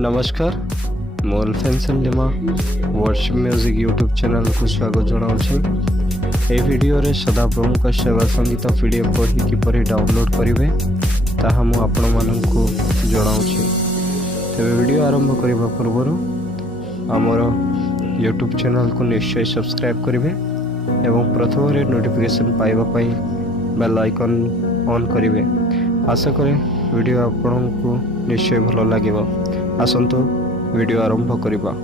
नमस्कार मोल फैंसन लिमा वर्शिप म्यूजिक यूट्यूब चैनल को स्वागत जनाऊँगी। ये वीडियो रे सदाप्रभुंका सेवा संगीता पीडीएफ पढ़ी किपरि डाउनलोड करेंगे ताहा मु आपण माननकु जनाऊँगी। तेरे वीडियो आरंभ करबा पूर्व आमर यूट्यूब चैनल को निश्चय सब्सक्राइब करेंगे एवं प्रथम रे नोटिफिकेशन पाइबा पई बेल आइकन ऑन करेंगे। आशा करे वीडियो आपको निश्चय भल लगे। आसंतु वीडियो आरंभ करिबा।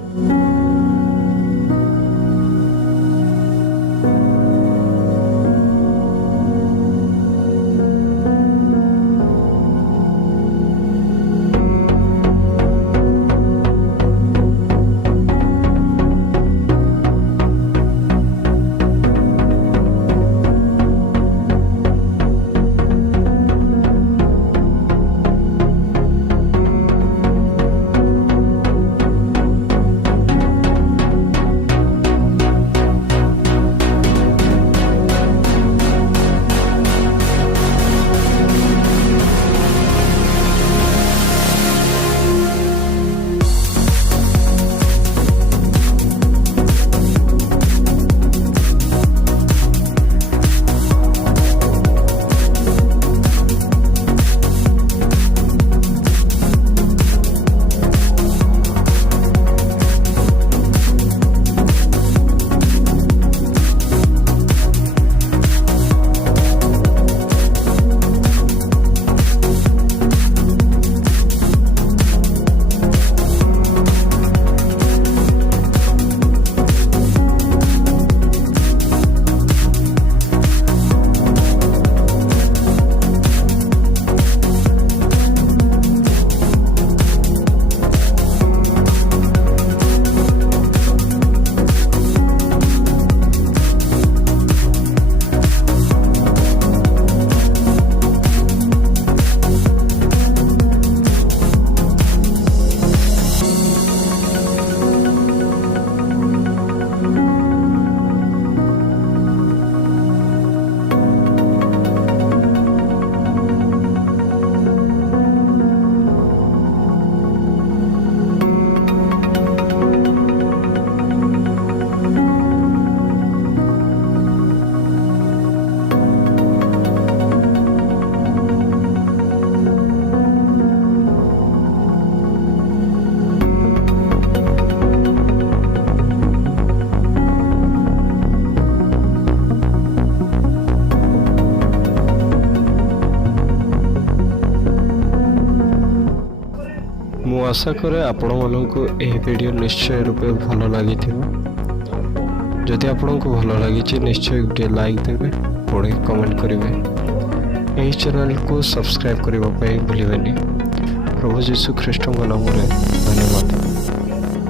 मु आशा करे आपण मानक यह वीडियो निश्चय रूपे भल लगी। जदि आपण को भल लगी निश्चय गोटे लाइक देवे पुणी कमेंट करेंगे। यही चैनल को सब्सक्राइब करने भूलें। प्रभु यीशु ख्रीष्ट नाम धन्यवाद।